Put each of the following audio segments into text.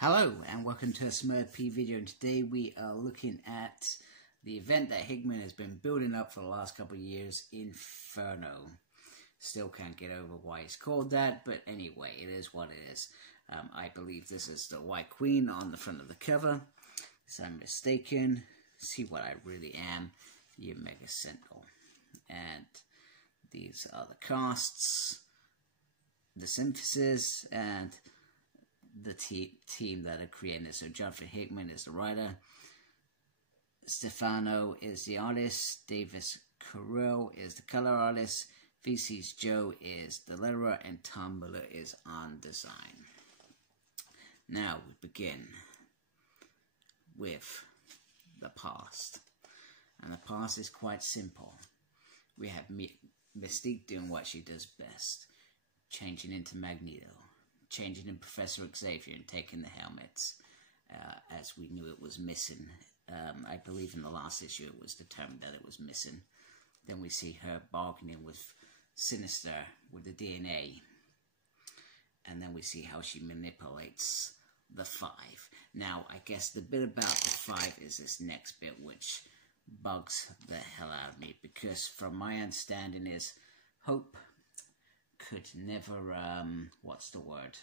Hello and welcome to a Smurf video, and today we are looking at the event that Hickman has been building up for the last couple of years, Inferno. Still can't get over why it's called that, but anyway, it is what it is. I believe this is the White Queen on the front of the cover. If I'm mistaken, see what I really am, the Omega Sentinel. And these are the casts, the synthesis, and the team that are creating it. So Jonathan Hickman is the writer, Stefano is the artist, Davis Carell is the color artist, VC's Joe is the letterer, and Tom Miller is on design. Now we begin with the past, and the past is quite simple. We have Mystique doing what she does best, changing into Magneto, changing in Professor Xavier and taking the helmets, as we knew it was missing. I believe in the last issue it was determined that it was missing. Then we see her bargaining with Sinister with the DNA. And then we see how she manipulates the 5. Now, I guess the bit about the 5 is this next bit, which bugs the hell out of me. Because from my understanding is, Hope could never, what's the word,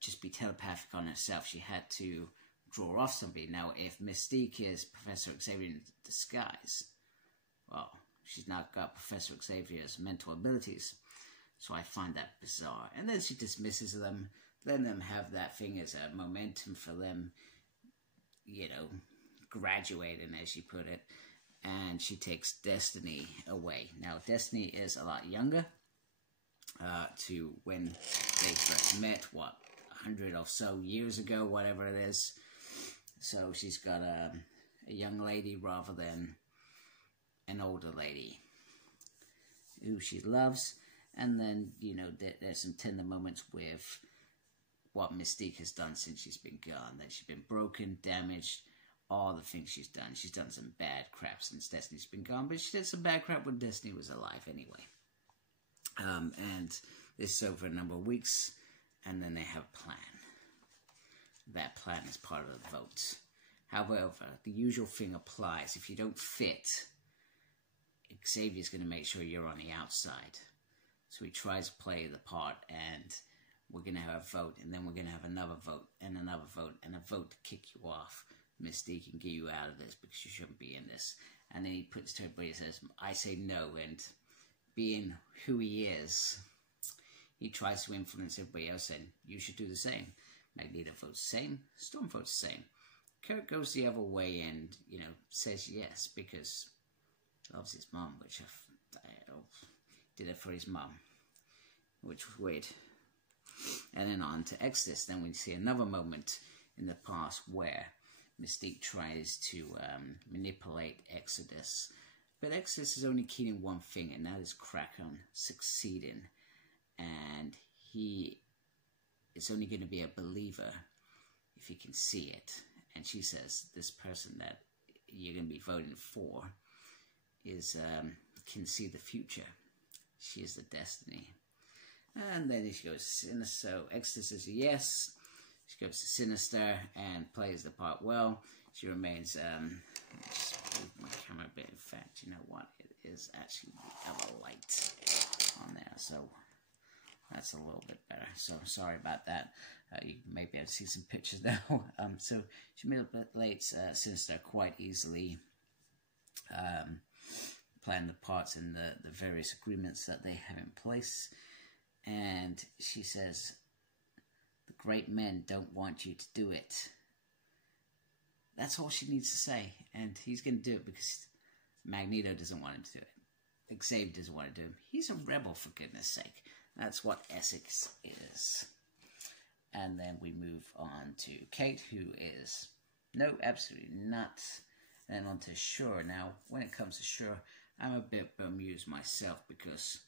just be telepathic on herself. She had to draw off somebody. Now, if Mystique is Professor Xavier in disguise, well, she's now got Professor Xavier's mental abilities. So I find that bizarre. And then she dismisses them, letting them have that thing as a momentum for them, you know, graduating, as she put it. And she takes Destiny away. Now, Destiny is a lot younger to when they first met, what, 100 or so years ago, whatever it is. So she's got a young lady rather than an older lady who she loves. And then, you know, there's some tender moments with what Mystique has done since she's been gone. That she's been broken, damaged, all the things she's done. She's done some bad crap since Destiny's been gone, but she did some bad crap when Destiny was alive anyway. And this is over a number of weeks, and then they have a plan. That plan is part of the vote. However, the usual thing applies. If you don't fit, Xavier's going to make sure you're on the outside. So he tries to play the part, and we're going to have a vote, and then we're going to have another vote, and another vote, and a vote to kick you off. Mystique can get you out of this because you shouldn't be in this. And then he puts to everybody and says, I say no, and being who he is, he tries to influence everybody else, and you should do the same. Magneto votes the same, Storm votes the same. Kurt goes the other way and, you know, says yes because he loves his mom, which did it for his mom, which was weird. And then on to Exodus. Then we see another moment in the past where Mystique tries to manipulate Exodus. But Exodus is only keen in one thing, and that is Kraken succeeding. And he is only going to be a believer if he can see it. And she says, this person that you're going to be voting for is can see the future. She is the destiny. And then she goes to Sinister. So Exodus is a yes. She goes to Sinister and plays the part well. She remains... just move my camera a bit. In fact, you know what? It is actually the other light on there. So that's a little bit better. So sorry about that. You may be able to see some pictures now. So she manipulates Sinister quite easily, playing the parts in the various agreements that they have in place. And she says, the great men don't want you to do it. That's all she needs to say. And he's going to do it because Magneto doesn't want him to do it. Xavier doesn't want to do it. He's a rebel, for goodness sake. That's what Essex is. And then we move on to Kate, who is, no, absolutely not. And then on to Shur. Now, when it comes to Shur, I'm a bit bemused myself because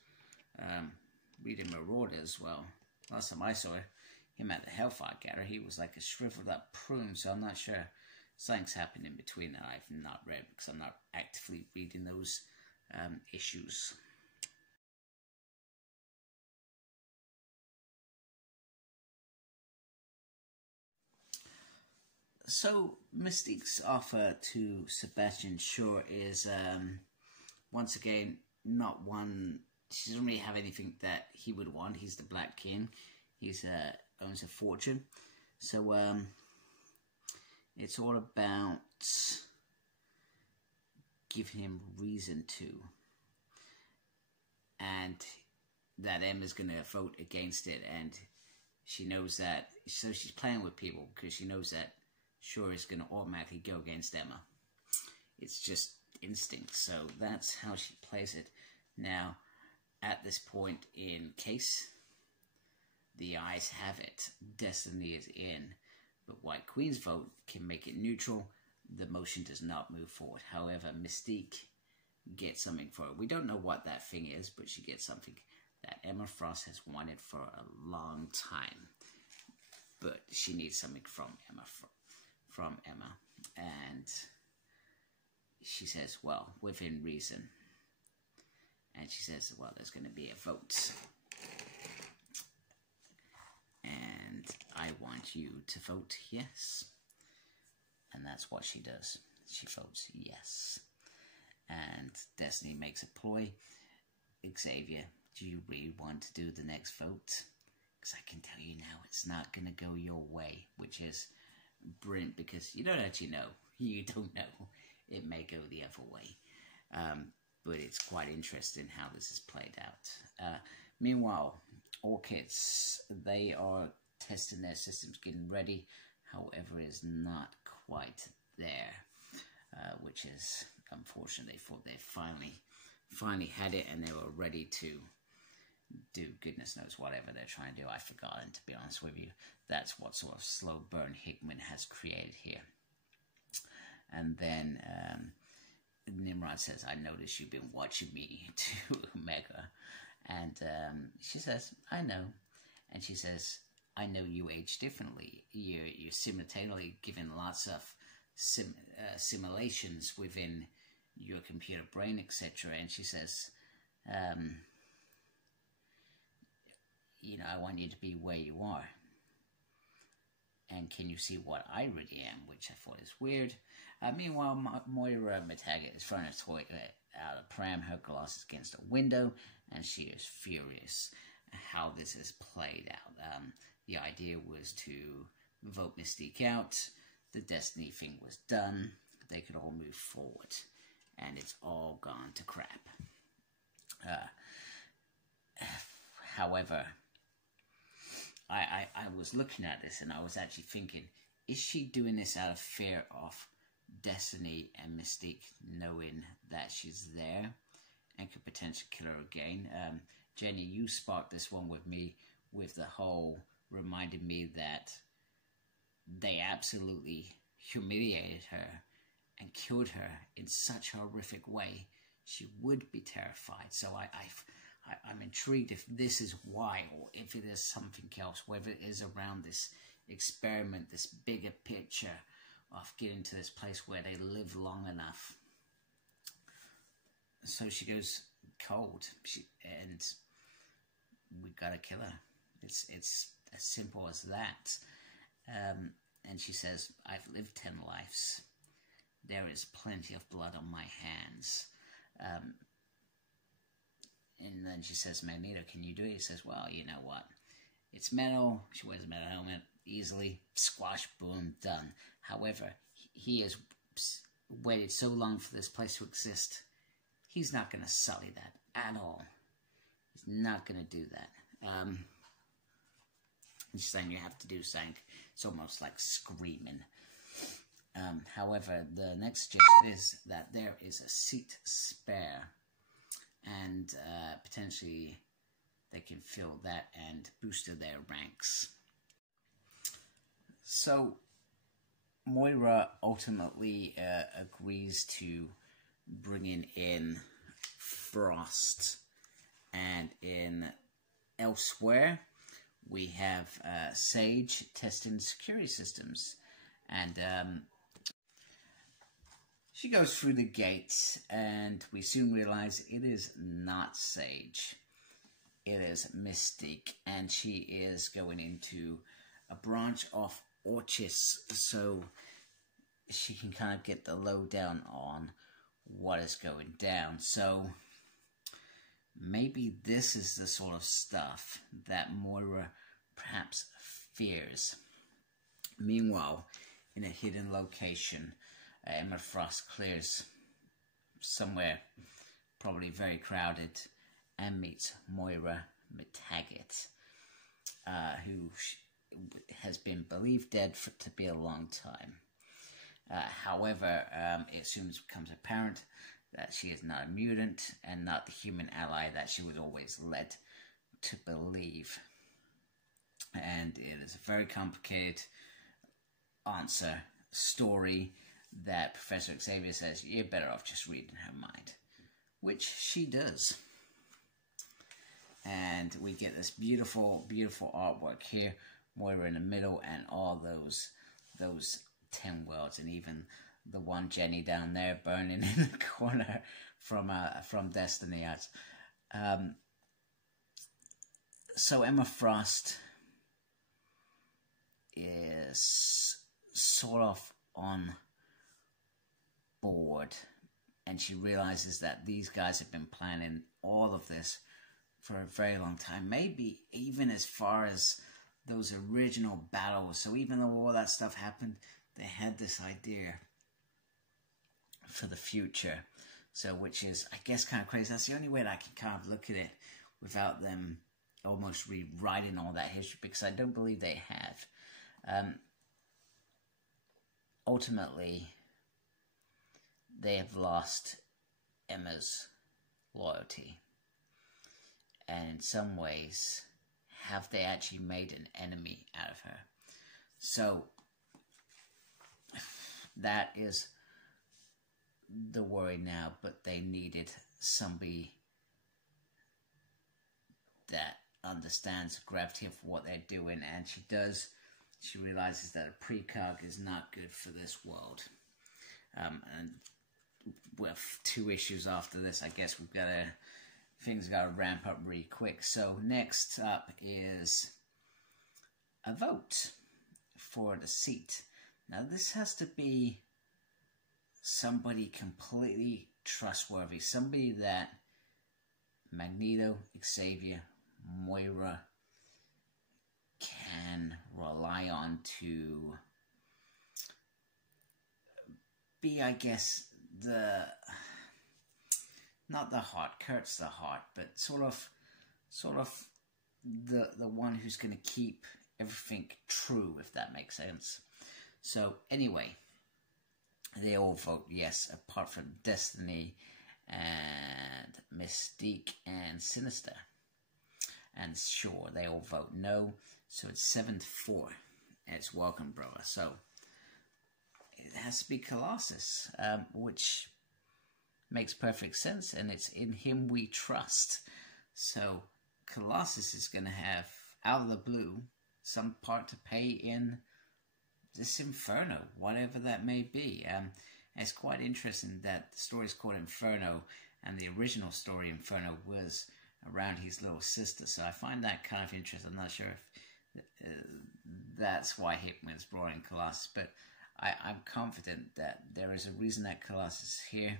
reading Marauders, well, last time I saw him at the Hellfire Gathering, he was like a shriveled up prune, so I'm not sure something's happened in between that I've not read because I'm not actively reading those issues. So Mystique's offer to Sebastian Shaw is once again not one. She doesn't really have anything that he would want. He's the Black King. He's owns a fortune. So it's all about giving him reason to, and that Emma's going to vote against it, and she knows that, so she's playing with people because she knows that Shaw is going to automatically go against Emma. It's just instinct, so that's how she plays it. Now, at this point, in case the ayes have it, Destiny is in, but White Queen's vote can make it neutral. The motion does not move forward. However, Mystique gets something for it. We don't know what that thing is, but she gets something that Emma Frost has wanted for a long time. But she needs something from Emma. And she says, well, within reason. And she says, well, there's going to be a vote. And I want you to vote yes. And that's what she does. She votes yes. And Destiny makes a ploy. Xavier, do you really want to do the next vote? Because I can tell you now it's not going to go your way. Which is brilliant because you don't actually know. You don't know. It may go the other way. But it's quite interesting how this is played out. Meanwhile, Orchids, they are testing their systems, getting ready. However, is not quite there, which is unfortunate. They thought they finally had it and they were ready to do goodness knows whatever they're trying to do. I've forgotten, to be honest with you. That's what sort of slow burn Hickman has created here. And then Nimrod says, I noticed you've been watching me to Omega. And she says, I know. And she says, I know you age differently. You're simultaneously given lots of simulations within your computer brain, etc. And she says, you know, I want you to be where you are. And can you see what I really am? Which I thought is weird. Meanwhile, Moira McTaggart is throwing a toy out of pram. Her glass is against a window, and she is furious how this is played out. The idea was to vote Mystique out. The Destiny thing was done. They could all move forward. And it's all gone to crap. However, I was looking at this and I was actually thinking, is she doing this out of fear of Destiny and Mystique knowing that she's there and could potentially kill her again? Jenny, you sparked this one with me with the whole reminding me that they absolutely humiliated her and killed her in such a horrific way. She would be terrified. So I'm intrigued if this is why, or if it is something else, whether it is around this experiment, this bigger picture of getting to this place where they live long enough. So she goes cold, and we've got to kill her. It's as simple as that. And she says, I've lived 10 lives. There is plenty of blood on my hands. And then she says, Magneto, can you do it? He says, well, you know what? It's metal. She wears a metal helmet. Easily. Squash. Boom. Done. However, he has waited so long for this place to exist. He's not going to sully that at all. He's not going to do that. He's saying you have to do something. It's almost like screaming. However, the next suggestion is that there is a seat spare. And potentially they can fill that and boost their ranks. So Moira ultimately agrees to bringing in Frost. And in elsewhere, we have Sage testing security systems. And she goes through the gates, and we soon realize it is not Sage. It is Mystique, and she is going into a branch of Orchis. So she can kind of get the lowdown on what is going down. So maybe this is the sort of stuff that Moira perhaps fears. Meanwhile, in a hidden location, Emma Frost clears somewhere probably very crowded and meets Moira McTaggart, who has been believed dead to be a long time. However, it soon becomes apparent that she is not a mutant and not the human ally that she was always led to believe. And it is a very complicated story that Professor Xavier says you're better off just reading her mind, which she does. And we get this beautiful, beautiful artwork here, Moira in the middle, and all those 10 worlds, and even the one Jenny down there burning in the corner from Destiny Arts. So Emma Frost is sort of on board, and she realizes that these guys have been planning all of this for a very long time, maybe even as far as those original battles. So even though all that stuff happened, they had this idea for the future. So, which is, I guess, kind of crazy. That's the only way that I can kind of look at it without them almost rewriting all that history, because I don't believe they have. Ultimately, they have lost Emma's loyalty. And in some ways, have they actually made an enemy out of her? So, that is the worry now, but they needed somebody that understands the gravity of what they're doing, and she does. She realizes that a precog is not good for this world. And with 2 issues after this, I guess things got to ramp up really quick. So next up is a vote for the seat. Now this has to be somebody completely trustworthy, somebody that Magneto, Xavier, Moira can rely on to be, I guess, not the heart, Kurt's the heart, but sort of the one who's going to keep everything true, if that makes sense. So anyway, they all vote yes, apart from Destiny and Mystique and Sinister. And sure, they all vote no, so it's 7-4. It's welcome, brother. So it has to be Colossus, which makes perfect sense, and it's in him we trust. So Colossus is going to have, out of the blue, some part to play in this Inferno, whatever that may be. It's quite interesting that the story is called Inferno, and the original story Inferno was around his little sister. So I find that kind of interesting. I'm not sure if that's why Hickman's brought in Colossus, but I'm confident that there is a reason that Colossus is here.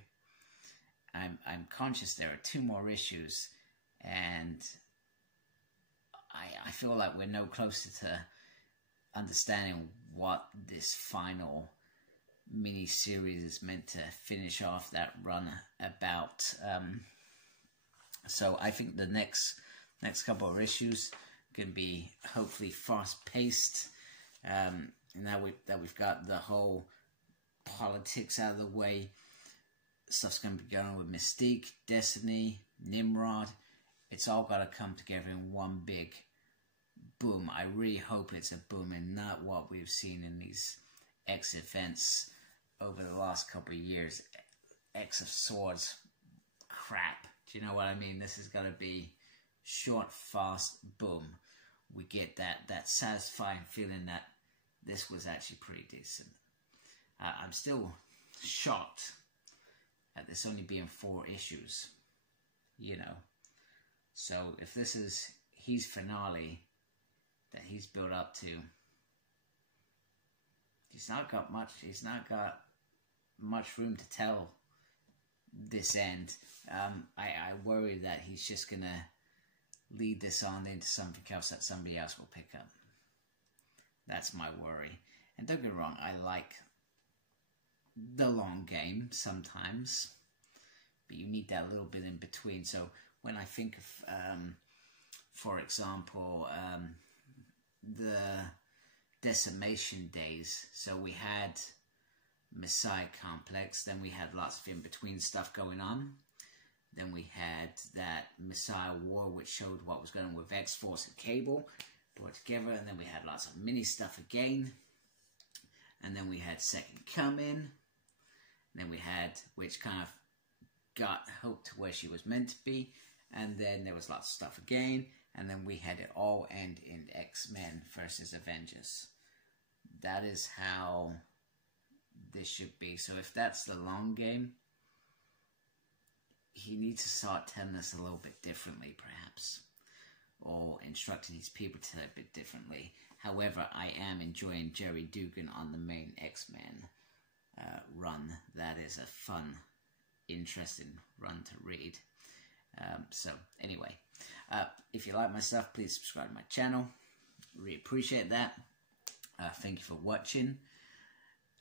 I'm conscious there are 2 more issues, and I feel like we're no closer to understanding what this final mini-series is meant to finish off that run about. So I think the next couple of issues can be hopefully fast-paced. Now that we've got the whole politics out of the way, stuff's going to be going on with Mystique, Destiny, Nimrod. It's all got to come together in one big boom. I really hope it's a boom and not what we've seen in these X events over the last couple of years. X of Swords crap. Do you know what I mean? This is going to be short, fast, boom. We get that satisfying feeling that this was actually pretty decent. I'm still shocked at this only being 4 issues, you know. So if this is his finale that he's built up to, He's not got much room to tell this end. I worry that he's just gonna lead this on into something else that somebody else will pick up. That's my worry. And don't get me wrong, I like the long game sometimes, but you need that little bit in between. So when I think of, for example, the Decimation days, so we had Messiah Complex, then we had lots of in-between stuff going on. Then we had that Messiah War, which showed what was going on with X-Force and Cable, brought together, and then we had lots of mini stuff again. And then we had Second Coming. And then we had, which kind of got Hope to where she was meant to be. And then there was lots of stuff again. And then we had it all end in X-Men versus Avengers. That is how this should be. So if that's the long game, he needs to start telling us a little bit differently, perhaps. Or instructing his people to tell it a bit differently. However, I am enjoying Jerry Dugan on the main X-Men run. That is a fun, interesting run to read. So, anyway, if you like my stuff, please subscribe to my channel. Really appreciate that. Thank you for watching.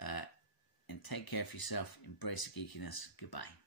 And take care of yourself. Embrace the geekiness. Goodbye.